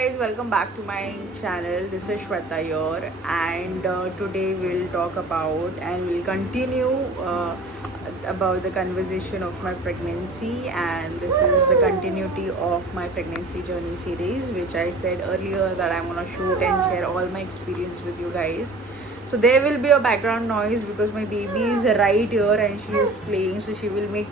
guys, welcome back to my channel. This is Shweta here, and today we'll talk about and we'll continue about the conversation of my pregnancy. And this is the continuity of my pregnancy journey series, which I said earlier that I'm gonna shoot and share all my experience with you guys. So there will be a background noise because my baby is right here and she is playing, so she will make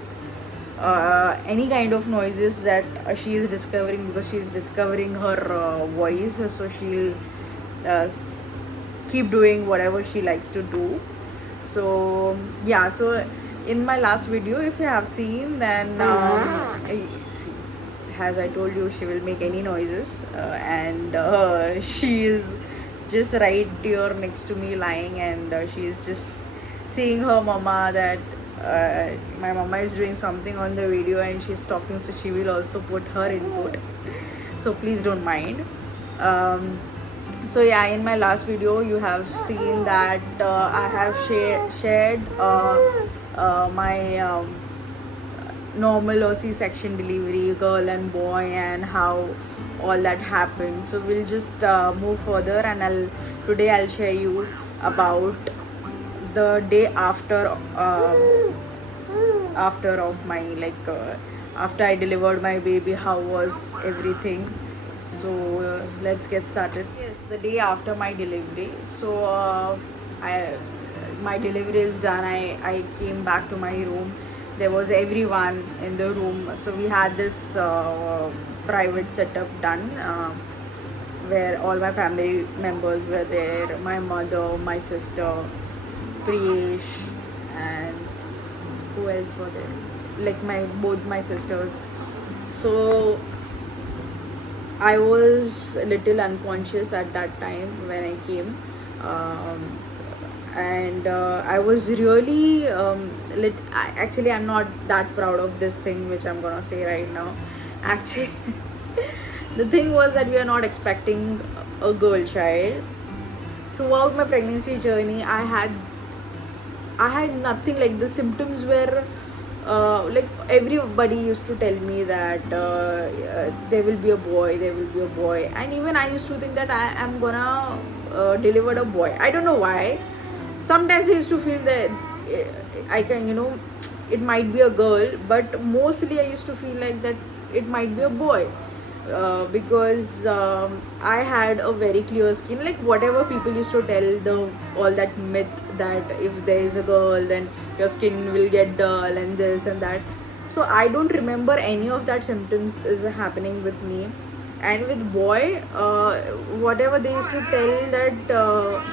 any kind of noises that she is discovering, because she is discovering her voice, so she'll uh, keep doing whatever she likes to do. So yeah, so in my last video, if you have seen, then see, as I told you, she will make any noises, and she is just right here next to me lying, and she is just seeing her mama that my mama is doing something on the video and she's talking, so she will also put her input, so please don't mind. So yeah, in my last video you have seen that I have shared my normal or C-section delivery, girl and boy, and how all that happened. So we'll just move further, and today I'll share you about the day after of my after I delivered my baby. How was everything? So let's get started. Yes, the day after my delivery. So my delivery is done. I came back to my room. There was everyone in the room, so we had this private setup done, where all my family members were there, my mother, my sister, Priyesh, and who else were there, like both my sisters. So I was a little unconscious at that time when I came, and I was really actually I'm not that proud of this thing which I'm gonna say right now. Actually, the thing was that we are not expecting a girl child. Throughout my pregnancy journey, I had nothing. Like, the symptoms were like everybody used to tell me that there will be a boy, and even I used to think that I am gonna deliver a boy. I don't know why. Sometimes I used to feel that I can, it might be a girl, but mostly I used to feel like that it might be a boy. Because I had a very clear skin, like whatever people used to tell, all that myth that if there is a girl then your skin will get dull and this and that. So I don't remember any of that symptoms is happening with me. And with boy, whatever they used to tell that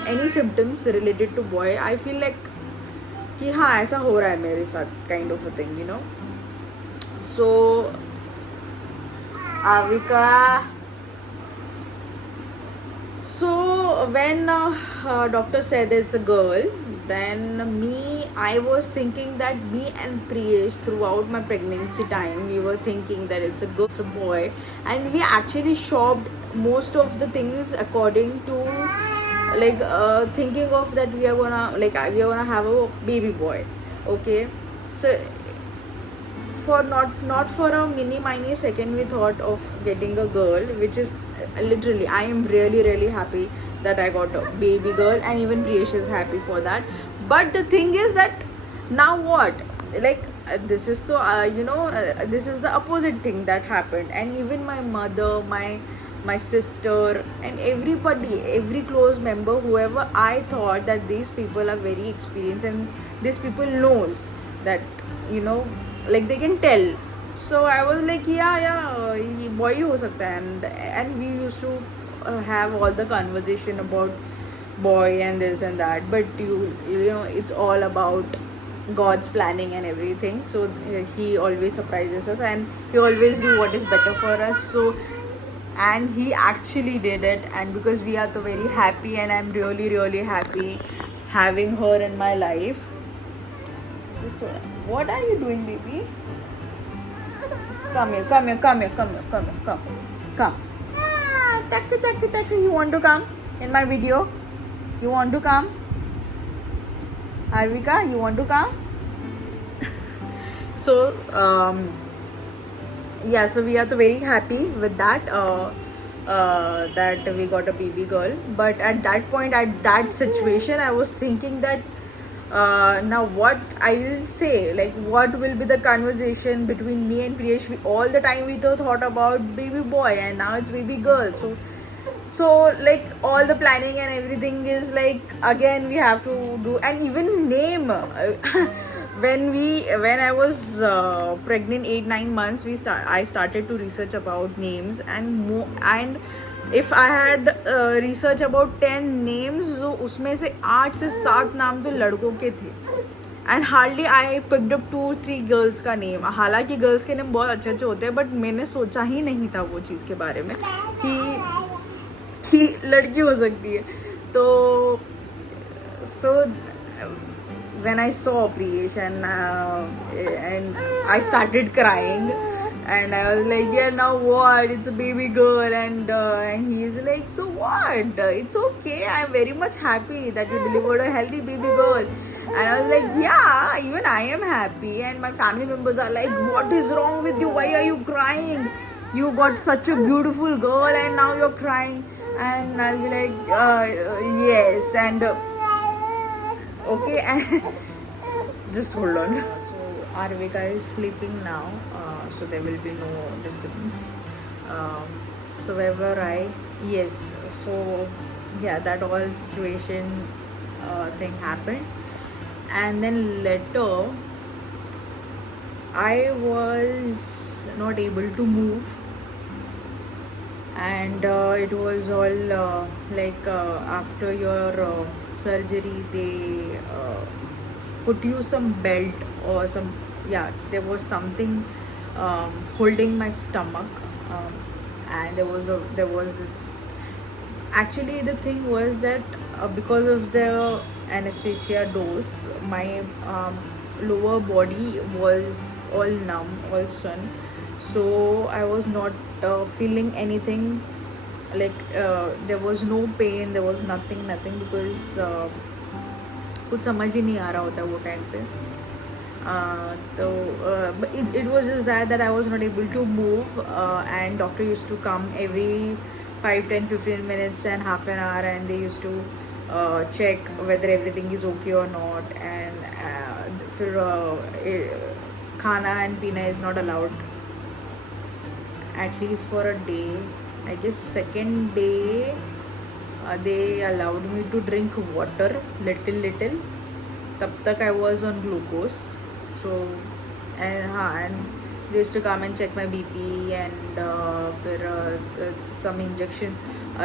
any symptoms related to boy, I feel like कि हाँ ऐसा हो रहा है मेरे साथ, kind of a thing, So Avika. So when doctor said it's a girl, then I was thinking that me and Priyesh, throughout my pregnancy time, we were thinking that it's a girl, it's a boy, and we actually shopped most of the things according to thinking of that we are gonna have a baby boy. Okay, so for not for a mini second we thought of getting a girl, which is literally, I am really happy that I got a baby girl, and even Priyesh is happy for that. But the thing is that now what, this is the this is the opposite thing that happened. And even my mother, my sister, and everybody, every close member, whoever, I thought that these people are very experienced and these people knows that, they can tell. So I was like, yeah, boy hi ho sakta hai. And we used to have all the conversation about boy and this and that, but it's all about God's planning and everything. So he always surprises us, and he always do what is better for us. So, and he actually did it, and because we are so very happy, and I'm really happy having her in my life. What are you doing, baby? Come here. Come. Taku. You want to come in my video? You want to come? Arvika, you want to come? So, yeah, so we are very happy with that. that we got a baby girl. But at that point, at that situation, I was thinking that now what I will say, like what will be the conversation between me and Priyesh. All the time we thought about baby boy, and now it's baby girl. So like all the planning and everything is like again we have to do, and even name. When I was pregnant 8-9 months, I started to research about names, and if I had research about 10 names, तो उसमें से 8 से 7 नाम तो लड़कों के थे, and hardly I picked up 2-3 girls का नेम. हालांकि गर्ल्स के नेम बहुत अच्छे अच्छे होते हैं, बट मैंने सोचा ही नहीं था वो चीज़ के बारे में कि लड़की हो सकती है. तो सो when I saw Priyesh, and I started crying, and I was like, yeah, now what? It's a baby girl, and he's like, so what? It's okay. I'm very much happy that you delivered a healthy baby girl. And I was like, yeah, even I am happy. And my family members are like, what is wrong with you? Why are you crying? You got such a beautiful girl, and now you're crying. And I'll be like, yes, and okay, and just hold on. So Arvika is sleeping now, so there will be no disturbance. So wherever yes, so yeah, that whole situation thing happened, and then later I was not able to move, and it was all after your surgery they put you some belt or some, yeah, there was something holding my stomach, and there was this, actually the thing was that because of the anesthesia dose, my lower body was all numb, all swollen, so I was not feeling anything, like there was no pain, there was nothing, because कुछ समझ ही नहीं आ रहा होता वो time पे. तो it was just that I was not able to move, and doctor used to come every 5-10-15 minutes and half an hour, and they used to check whether everything is okay or not, and फिर खाना and pina is not allowed, at least for a day. I guess second day they allowed me to drink water little. तब तक I was on glucose. So and they used to come and check my BP, and फिर some injection.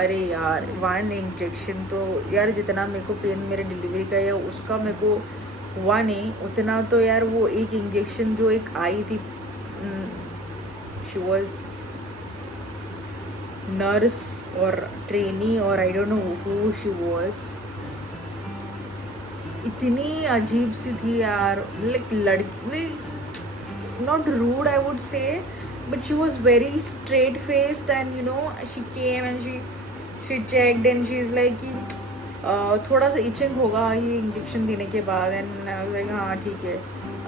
अरे यार 1 injection तो यार जितना मेरे को पेन मेरे डिलीवरी का है उसका मेरे को हुआ नहीं उतना, तो यार वो एक इंजेक्शन जो एक आई थी, शी वॉज नर्स और ट्रेनी और I don't know who she was, इतनी अजीब सी थी यार, लाइक लड़की, not rude I would say, but she was very straight faced, and you know she came and she checked and she is like कि थोड़ा सा इचिंग होगा ये इंजेक्शन देने के बाद, एंड लाइक हाँ ठीक है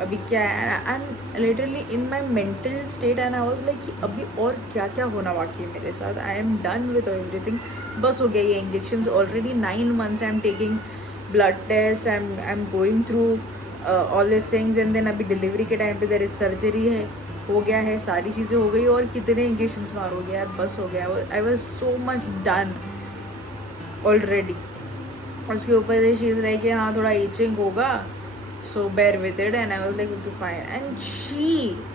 अभी क्या है, and literally in my mental state, and I was like कि अभी और क्या क्या होना बाकी है मेरे साथ, I am done with everything, बस हो गया ये injections. Already 9 months I am taking blood test, I am going through all this things, and then अभी डिलीवरी के टाइम पे देयर इज सर्जरी है, हो गया है, सारी चीज़ें हो गई, और कितने इंजेक्शंस मारोगे यार, बस हो गया. I was so much done already. उसके ऊपर शी इज़ लाइक हाँ थोड़ा इचिंग होगा, so bear with it, and I was like okay fine, and she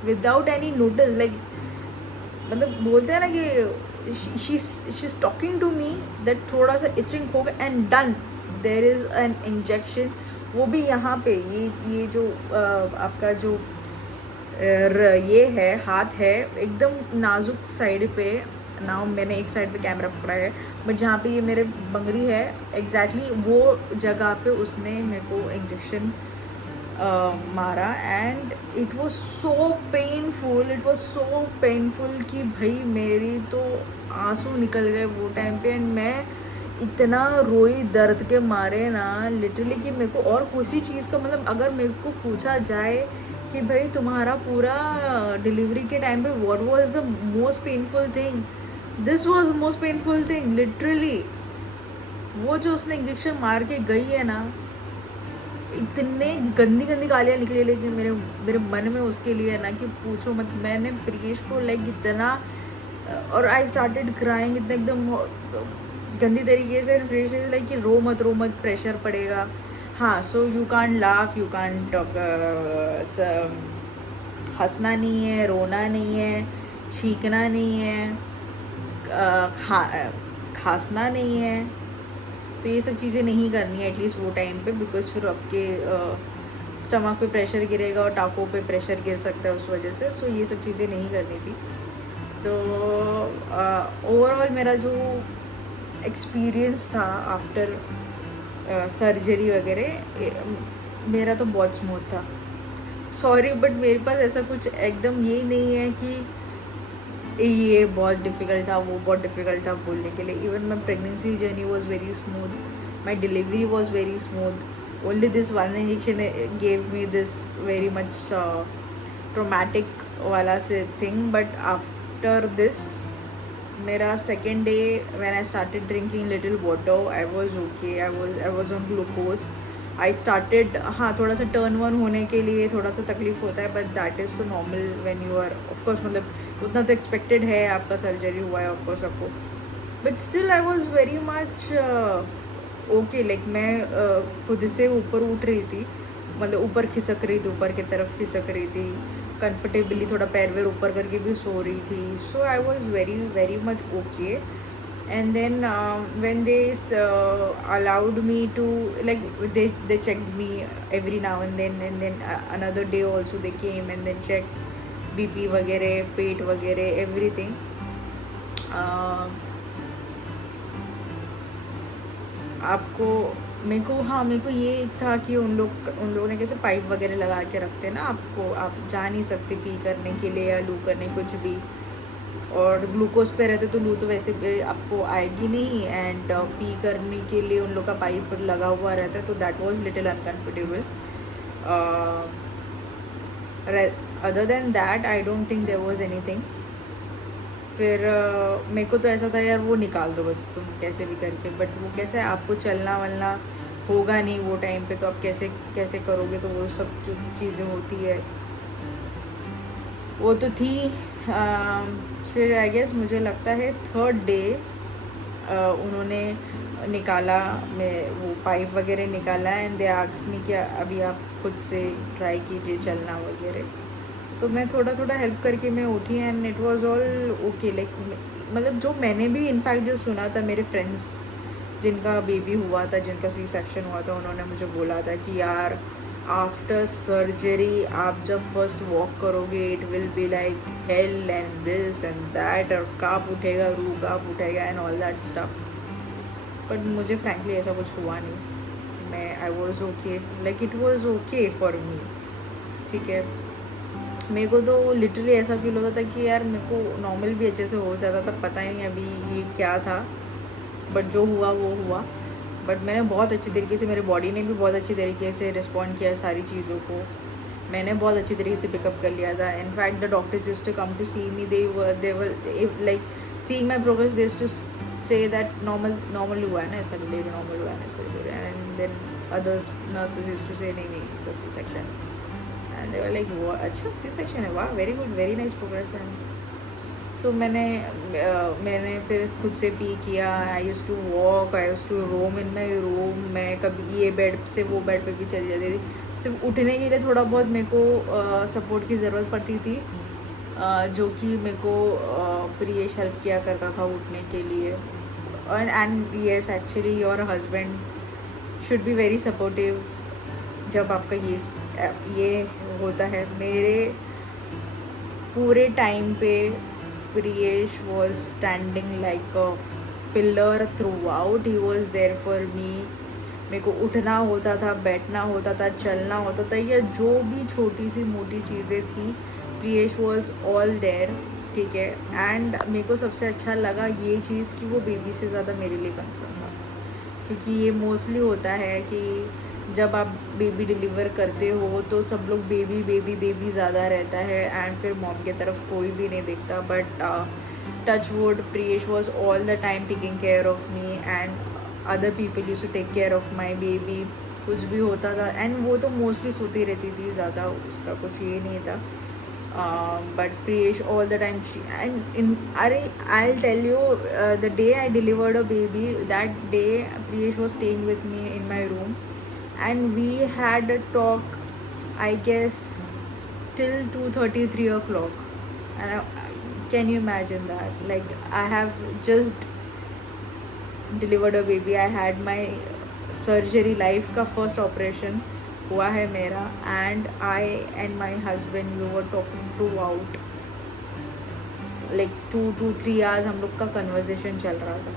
without any notice, like मतलब बोलते हैं ना कि she's talking to me that थोड़ा सा itching होगा and done, there is an injection, वो भी यहाँ पे ये जो आपका जो ये है हाथ है एकदम नाजुक साइड पे ना, मैंने एक साइड पे कैमरा पकड़ा है, बट जहाँ पे ये मेरे बंगड़ी है एग्जैक्टली वो जगह पे उसने मेरे को इंजेक्शन मारा, and it was so painful कि भाई मेरी तो आंसू निकल गए वो टाइम पे, एंड मैं इतना रोई दर्द के मारे ना लिटरली कि मेरे को और किसी चीज़ का मतलब अगर मेरे को पूछा जाए कि भाई तुम्हारा पूरा डिलीवरी के टाइम पे what was the most painful thing, this was most painful thing literally. वो जो उसने इंजेक्शन मार के गई है ना, इतने गंदी गंदी गालियाँ निकली, लेकिन मेरे मेरे मन में उसके लिए ना कि पूछो मत। मैंने प्रियेश को लाइक इतना, और आई स्टार्टेड क्राइंग इतना एकदम गंदी तरीके से। प्रियेश लाइक कि रो मत प्रेशर पड़ेगा। हाँ, so you can't laugh, you can't हंसना नहीं है, रोना नहीं है, छींकना नहीं है, खांसना नहीं है। तो ये सब चीज़ें नहीं करनी है एटलीस्ट वो टाइम पे, बिकॉज फिर आपके स्टमक पे प्रेशर गिरेगा और टाँकों पे प्रेशर गिर सकता है उस वजह से। सो ये सब चीज़ें नहीं करनी थी। तो ओवरऑल मेरा जो एक्सपीरियंस था आफ्टर सर्जरी वगैरह, मेरा तो बहुत स्मूथ था। सॉरी, बट मेरे पास ऐसा कुछ एकदम ये नहीं है कि ये बहुत डिफ़िकल्ट था, वो बहुत डिफ़िकल्ट था बोलने के लिए। Even my pregnancy journey was very smooth, my delivery was very smooth. Only this one injection gave me this very much traumatic वाला से थिंग। बट आफ्टर दिस, मेरा second day when I started drinking little water, I was okay. I was on glucose. I started, हाँ, थोड़ा सा turn one होने के लिए थोड़ा सा तकलीफ होता है, बट दैट इज़ तो normal when you are, of course मतलब उतना तो एक्सपेक्टेड है, आपका सर्जरी हुआ है ऑफकोर्स आपको। But still I was very much okay. Like मैं खुद से ऊपर उठ रही थी, मतलब ऊपर खिसक रही थी, ऊपर की तरफ खिसक रही थी कंफर्टेबली, थोड़ा पैर वेर ऊपर करके भी सो रही थी। So I was very very much okay. And then when they allowed me to, like, they checked me every now and then another day also they came and then checked BP वगैरह, पेट वगैरह, everything. आपको, मेरे को ये था कि उन लोगों ने कैसे पाइप वगैरह लगा के रखते हैं ना आपको, आप जा नहीं सकते पी करने के लिए या लू करने कुछ भी, और ग्लूकोज पे रहते तो लू तो वैसे भी आपको आएगी नहीं, एंड पी करने के लिए उन लोग का पाइप लगा हुआ रहता है, तो that was little uncomfortable. Other than that I don't think there was anything. फिर मेरे को तो ऐसा था यार वो निकाल दो बस तुम कैसे भी करके, बट वो कैसे आपको चलना वलना होगा नहीं वो टाइम पे, तो आप कैसे कैसे करोगे, तो वो सब जो चीज़ें होती है वो तो थी। फिर आई गेस मुझे लगता है थर्ड डे उन्होंने निकाला, मैं वो पाइप वगैरह निकाला, एंड दे आस्क्ड मी कि अभी आप खुद से ट्राई कीजिए चलना वगैरह। तो मैं थोड़ा थोड़ा हेल्प करके मैं उठी, and it was all okay. Like मतलब जो मैंने भी इनफैक्ट जो सुना था, मेरे फ्रेंड्स जिनका बेबी हुआ था, जिनका सी सेक्शन हुआ था, उन्होंने मुझे बोला था कि यार आफ्टर सर्जरी आप जब फर्स्ट वॉक करोगे it will be like hell and this and that, और काँप उठेगा, रू काँप उठेगा and all that stuff. But मुझे फ्रैंकली ऐसा कुछ हुआ नहीं। मैं I was okay, like it was okay for me. ठीक है, मेरे को तो लिटरली ऐसा फील होता था कि यार मेरे को नॉर्मल भी अच्छे से हो जाता था, पता ही नहीं अभी ये क्या था, बट जो हुआ वो हुआ। बट मैंने बहुत अच्छी तरीके से, मेरे बॉडी ने भी बहुत अच्छी तरीके से रिस्पॉन्ड किया सारी चीज़ों को, मैंने बहुत अच्छी तरीके से पिकअप कर लिया था। In fact the doctors used to come to see me, they were like seeing my progress, they used to say that normal हुआ है ना इसका डिलीवरी, नॉर्मल हुआ है ना इसका delivery, and then others nurses used to say नहीं इसका C section, and they were like वो अच्छा सी सेक्शन है, वाह very good, very nice progress. And so मैंने फिर खुद से पी किया। I use to walk, I use to roam in my room. मैं कभी ये बेड से वो बेड पे भी चली जाती थी। सिर्फ उठने के लिए थोड़ा बहुत मेरे को सपोर्ट की ज़रूरत पड़ती थी, जो कि मेरे को प्रियेश हेल्प किया करता था उठने के लिए। And yes, actually your husband should be very supportive जब आपका ये होता है। मेरे पूरे टाइम पे Priyesh was standing like a pillar throughout, he was there for me. मेरे को उठना होता था, बैठना होता था, चलना होता था, या जो भी छोटी सी मोटी चीज़ें थी, प्रियेश वॉज ऑल देयर। ठीक है, एंड मेरे को सबसे अच्छा लगा ये चीज़ कि वो बेबी से ज़्यादा मेरे लिए कंसर्न था, क्योंकि ये मोस्टली होता है कि जब आप बेबी डिलीवर करते हो तो सब लोग बेबी बेबी बेबी ज़्यादा रहता है, एंड फिर मॉम की तरफ कोई भी नहीं देखता। But touch wood, Priyesh was all the time taking care of me and other people used to take care of my baby. कुछ भी होता था एंड वो तो मोस्टली सोती रहती थी, ज़्यादा उसका कुछ ये नहीं था. But Priyesh all the time and in I'll tell you, the day I delivered a baby, that day Priyesh was staying with me in my room and we had a talk, I guess till 2:30 3 o'clock. And can you imagine that? Like, I have just delivered a baby, I had my surgery, life का first operation हुआ है मेरा, and I and my husband we were talking throughout like 2 to 3 hours हम लोग का conversation चल रहा था.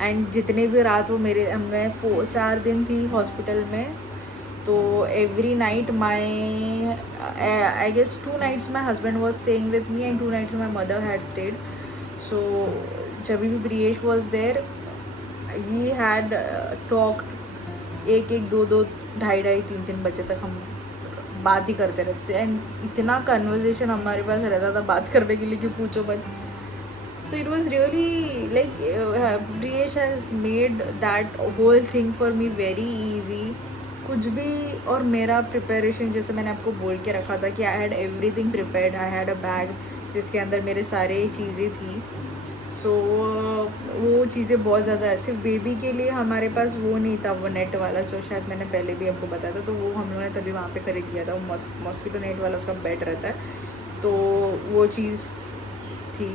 एंड जितने भी रात वो मेरे मैं 4 दिन थी हॉस्पिटल में, तो every night my I guess 2 nights my husband was staying with me and 2 nights my mother had stayed. So जब भी Priyesh was there we had talked 1-1, 2-2, 2:30, 3-3 बजे तक हम बात ही करते रहते थे. एंड इतना कन्वर्सेशन हमारे पास रहता था बात करने के लिए कि पूछो मत. So it was really like Priyesh has made that whole thing for me very easy. कुछ भी. और मेरा प्रिपरेशन जैसे मैंने आपको बोल के रखा था कि I had everything prepared. I had a bag जिसके अंदर मेरे सारे चीज़ें थी. सो वो चीज़ें बहुत ज़्यादा, सिर्फ बेबी के लिए हमारे पास वो नहीं था, वो नेट वाला जो शायद मैंने पहले भी आपको बताया था, तो वो हम लोगों ने तभी वहाँ पे खरीद लिया था. वो मॉस्किटो नेट वाला उसका बेड रहता है, तो वो चीज़ थी.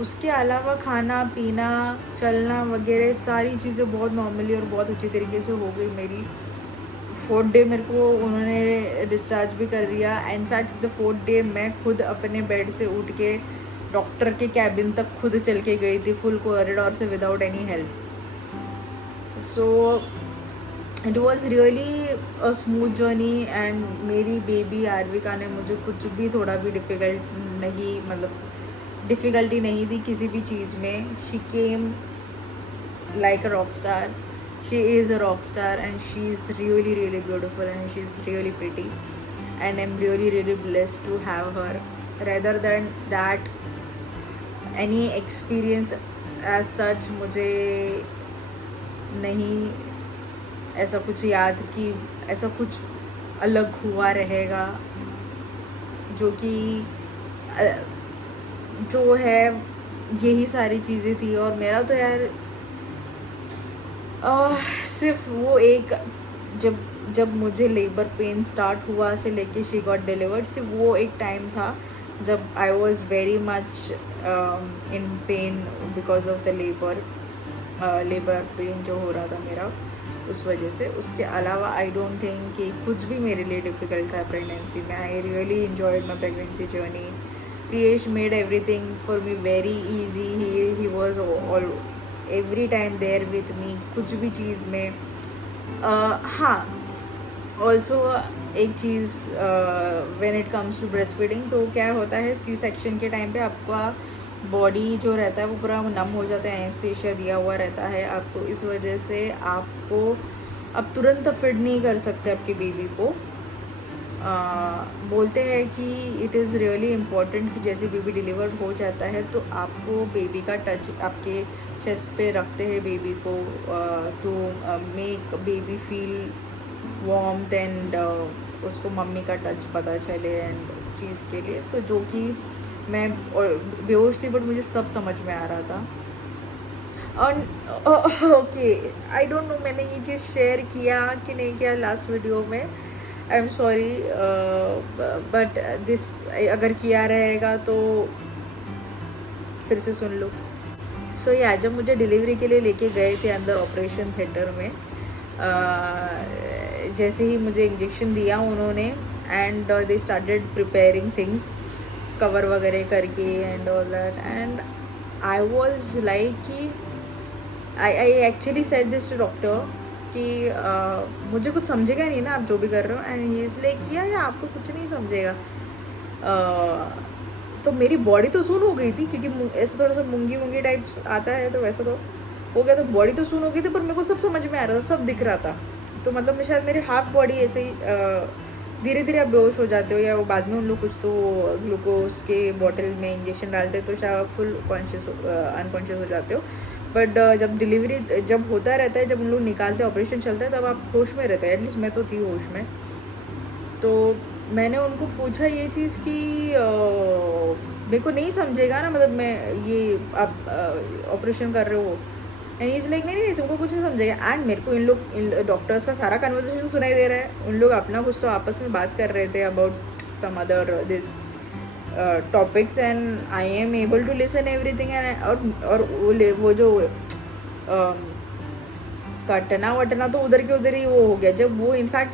उसके अलावा खाना पीना चलना वगैरह सारी चीज़ें बहुत नॉर्मली और बहुत अच्छी तरीके से हो गई मेरी. 4th डे मेरे को उन्होंने डिस्चार्ज भी कर दिया. इनफैक्ट द 4th डे मैं खुद अपने बेड से उठ के डॉक्टर के कैबिन तक खुद चल के गई थी, फुल कॉरिडोर से, without any help. So it was really a smooth journey. And मेरी बेबी आर्विका ने मुझे कुछ भी थोड़ा भी डिफ़िकल्टी नहीं दी किसी भी चीज़ में. She came like a rock star. She is a rock star and she is really really beautiful and she is really pretty and I am really really blessed to have her. Rather than that any experience as such मुझे नहीं ऐसा कुछ याद कि ऐसा कुछ अलग हुआ रहेगा. जो कि जो है यही सारी चीज़ें थी. और मेरा तो यार सिर्फ वो एक जब मुझे लेबर पेन स्टार्ट हुआ से लेके शी गॉट डिलीवर्ड, सिर्फ वो एक टाइम था जब आई was very much in pain because of the labour pain जो हो रहा था मेरा, उस वजह से. उसके अलावा आई डोंट थिंक कि कुछ भी मेरे लिए डिफ़िकल्ट था प्रेगनेंसी में. I really enjoyed my pregnancy journey. Priyesh made everything for me very easy. He was all every time there with me, कुछ भी चीज़ में. हाँ, also एक चीज़ when it comes to breastfeeding, तो क्या होता है सी सेक्शन के टाइम पे आपका बॉडी जो रहता है वो पूरा नम हो जाता है, एनेस्थीसिया दिया हुआ रहता है आपको. इस वजह से आपको अब तुरंत फीड नहीं कर सकते आपके बेबी को. बोलते हैं कि इट इज़ रियली इम्पॉर्टेंट कि जैसे बेबी डिलीवर्ड हो जाता है तो आपको बेबी का टच आपके चेस्ट पे रखते हैं बेबी को, to make baby feel warmth and उसको मम्मी का टच पता चले एंड चीज़ के लिए. तो जो कि मैं बेहोश थी बट मुझे सब समझ में आ रहा था. और ओके, आई डोंट नो मैंने ये चीज़ शेयर किया कि नहीं किया लास्ट वीडियो में. I am sorry but this अगर किया रहेगा तो फिर से सुन लो. सो या जब मुझे डिलीवरी के लिए लेके गए थे अंदर ऑपरेशन थिएटर में, जैसे ही मुझे इंजेक्शन दिया उन्होंने and they started preparing things, cover वगैरह करके and all that. And I was like कि I actually said this to doctor कि मुझे कुछ समझेगा नहीं ना आप जो भी कर रहे हो. एंड ही इज़ लाइक या आपको कुछ नहीं समझेगा. तो मेरी बॉडी तो सुन हो गई थी क्योंकि ऐसे थोड़ा सा मूंगी टाइप्स आता है तो वैसा तो हो गया. तो बॉडी तो सुन हो गई थी पर मेरे को सब समझ में आ रहा था, सब दिख रहा था. तो मतलब मैं शायद मेरी हाफ बॉडी ऐसे ही धीरे धीरे आप बेहोश हो जाते हो, या वो बाद में उन लोग कुछ तो ग्लूकोज के बॉटल में इंजेक्शन डालते हैं तो शायद फुल कॉन्शियस अनकॉन्शियस हो जाते हो। बट जब डिलीवरी जब होता रहता है, जब उन लोग निकालते हैं, ऑपरेशन चलता है, तब आप होश में रहते हैं। एटलीस्ट मैं तो थी होश में। तो मैंने उनको पूछा ये चीज़ कि मेरे को नहीं समझेगा ना, मतलब मैं ये आप ऑपरेशन कर रहे हो, एंड इज़ लाइक नहीं नहीं तुमको कुछ नहीं समझेगा। एंड मेरे को इन डॉक्टर्स का सारा कन्वर्सेशन सुनाई दे रहा है। उन लोग अपना कुछ तो आपस में बात कर रहे थे about some other this topics, and I am able to listen everything. And और वो जो कटना वटना तो उधर के उधर ही वो हो गया। जब वो इनफैक्ट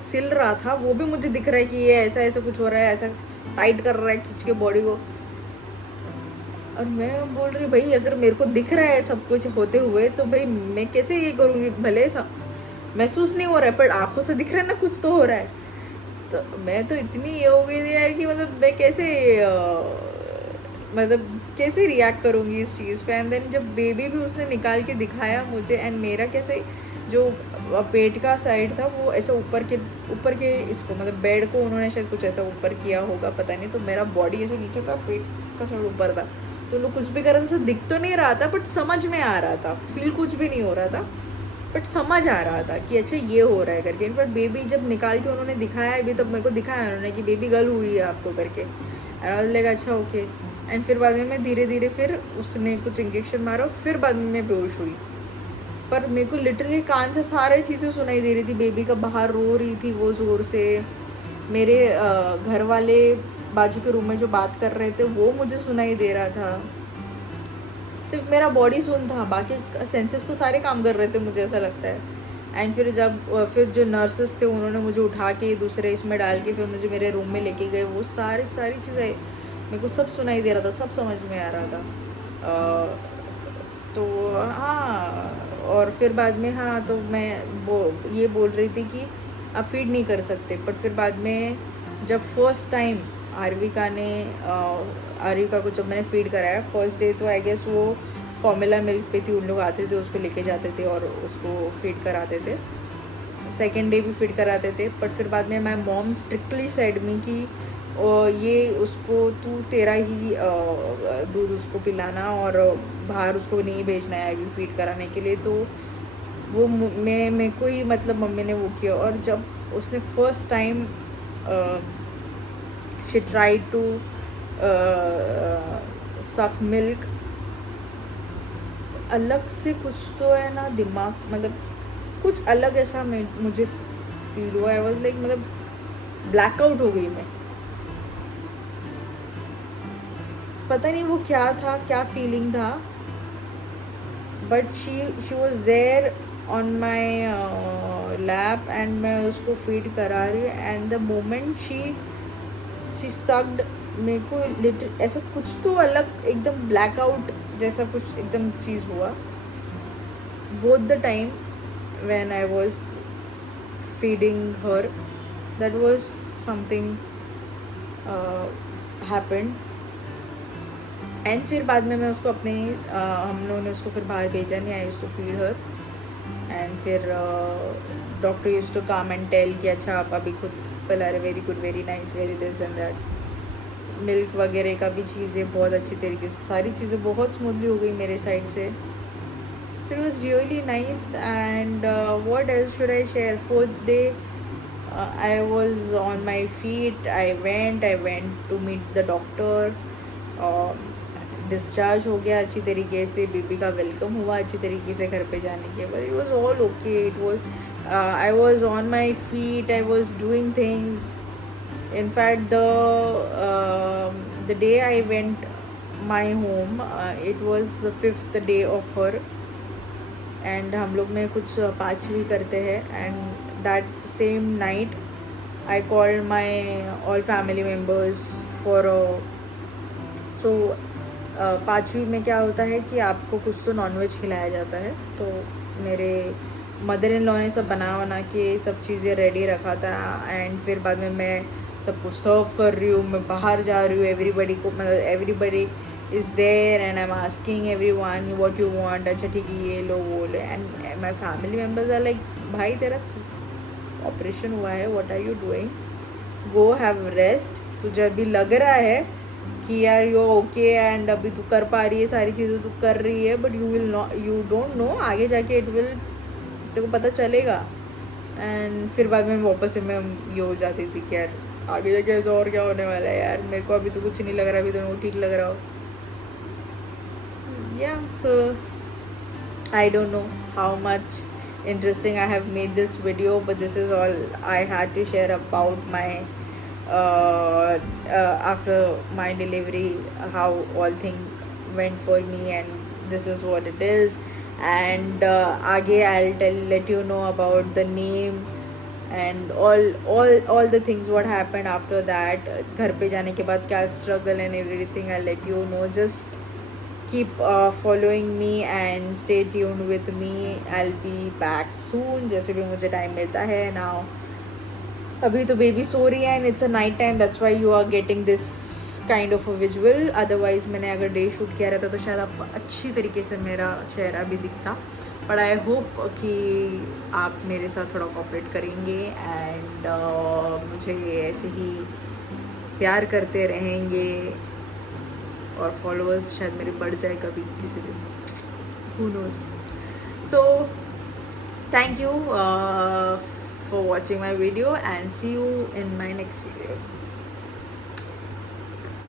सिल रहा था, वो भी मुझे दिख रहा है कि ये ऐसा ऐसा कुछ हो रहा है, ऐसा टाइट कर रहा है खींच के बॉडी को। और मैं बोल रही भाई अगर मेरे को दिख रहा है सब कुछ होते हुए तो भाई मैं कैसे ये करूँगी, भले सब महसूस नहीं हो रहा है पर आंखों से दिख रहा है ना कुछ तो हो रहा है। तो मैं तो इतनी ये हो गई थी यार कि मतलब मैं कैसे मतलब कैसे रिएक्ट करूँगी इस चीज़ पे। एंड देन जब बेबी भी उसने निकाल के दिखाया मुझे, एंड मेरा कैसे जो पेट का साइड था वो ऐसे ऊपर के इसको मतलब बेड को उन्होंने शायद कुछ ऐसा ऊपर किया होगा, पता नहीं। तो मेरा बॉडी ऐसे नीचे था, पेट का साइड ऊपर था। तो लोग कुछ भी कर रहे थे, दिख तो नहीं रहा था बट समझ में आ रहा था, फील कुछ भी नहीं हो रहा था बट समझ आ रहा था कि अच्छा ये हो रहा है करके। बट बेबी जब निकाल के उन्होंने दिखाया अभी, तब मेरे को दिखाया उन्होंने कि बेबी गर्ल हुई है आपको करके। एंड लगा अच्छा ओके। एंड फिर बाद में मैं धीरे धीरे फिर उसने कुछ इंजेक्शन मारा, फिर बाद में मैं बेहोश हुई। पर मेरे को लिटरली कान से सारी चीज़ें सुनाई दे रही थी। बेबी का बाहर रो रही थी वो ज़ोर से, मेरे घर वाले बाजू के रूम में जो बात कर रहे थे वो मुझे सुनाई दे रहा था। सिर्फ मेरा बॉडी सुन था, बाकी सेंसेस तो सारे काम कर रहे थे मुझे ऐसा लगता है। एंड फिर जो नर्सेस थे उन्होंने मुझे उठा के दूसरे इसमें डाल के फिर मुझे मेरे रूम में लेके गए। वो सारी चीज़ें मेरे को सब सुनाई दे रहा था, सब समझ में आ रहा था। तो हाँ, और फिर बाद में हाँ तो मैं ये बोल रही थी कि आप फीड नहीं कर सकते। बट फिर बाद में जब फर्स्ट टाइम आरविका को जब मैंने फीड कराया फर्स्ट डे, तो आई गेस वो फॉर्मूला मिल्क पे थी, उन लोग आते थे उसको लेके जाते थे और उसको फीड कराते थे। सेकेंड डे भी फीड कराते थे। बट फिर बाद में माई मॉम स्ट्रिक्टली सेड मी कि ये उसको तू तेरा ही दूध उसको पिलाना और बाहर उसको नहीं भेजना है अभी फीड कराने के लिए। तो वो मेरे को ही मतलब मम्मी ने वो किया। और जब उसने first time she tried to suck milk, अलग से कुछ तो है ना दिमाग, मतलब कुछ अलग ऐसा मुझे फील हुआ। आई वॉज लाइक मतलब ब्लैकआउट हो गई मैं, पता नहीं वो क्या था, क्या फीलिंग था। But she was there on my lap and मैं उसको फीड करा रही हूँ। And the moment she sucked, मेरे को लिटिल ऐसा कुछ तो अलग एकदम ब्लैकआउट जैसा कुछ एकदम चीज़ हुआ। Both the time when I was feeding her, that was something happened. And फिर बाद में मैं उसको अपने हम लोगों ने उसको फिर बाहर भेजा नहीं, I to feed her. And फिर doctor used to come and tell कि अच्छा आप अभी खुद पिला रहे, very good, very nice, very this and that. Milk वगैरह का भी चीज़ें बहुत अच्छी तरीके से, सारी चीज़ें बहुत स्मूथली हो गई मेरे साइड से। So it was really nice. And what else should I share. Fourth day I was on my feet, I went to meet the doctor. Discharge हो गया अच्छी तरीके से, बेबी का वेलकम हुआ अच्छी तरीके से घर पे जाने के बाद। It was all okay, it was I was on my feet, I was doing things. In fact, the day I went my home, it was the 5th day of her, and हम लोग में कुछ पाँचवी करते हैं। and that same night I called my all family members for so पाँचवी में क्या होता है कि आपको कुछ तो नॉनवेज खिलाया जाता है। तो मेरे मदर इन लॉ ने सब बना के सब चीज़ें रेडी रखा था। एंड फिर बाद में मैं सबको सर्व कर रही हूँ, मैं बाहर जा रही हूँ, एवरीबडी को मतलब everybody is there and I am asking everyone what you want. अच्छा ठीक है ये लो वो लो। And my family members are like भाई तेरा ऑपरेशन हुआ है, what are you doing. Go have rest. तुझे अभी लग रहा है कि यार यू ओके एंड अभी तू कर पा रही है, सारी चीज़ें तू कर रही है, but you will not, you don't know आगे जाके इट विल, तेरे को पता चलेगा. एंड फिर बाद में वापस से मैं ये हो जाती थी कि यार आगे जाके ऐसा और क्या होने वाला है यार, मेरे को अभी तो कुछ नहीं लग रहा, अभी तो मेरे को ठीक लग रहा हो. या सो I don't know how much interesting I have made this video, but this is all I had to share about my after my delivery, how all things went for me, and this is what it is. And आगे I'll let you know about the name and all the things what happened after that. घर पे जाने के बाद क्या struggle and everything I'll let you know. Just keep following me and stay tuned with me. I'll be back soon जैसे भी मुझे time मिलता है. now अभी तो बेबी सो रही है and it's a night time, that's why you are getting this kind of a visual. otherwise मैंने अगर डे शूट किया रहता तो शायद आपको अच्छी तरीके से मेरा चेहरा भी दिखता. बट आई होप कि आप मेरे साथ थोड़ा कोऑपरेट करेंगे एंड मुझे ऐसे ही प्यार करते रहेंगे और फॉलोअर्स शायद मेरे बढ़ जाए कभी किसी दिन, who knows. So thank you for watching my video and see you in my next video.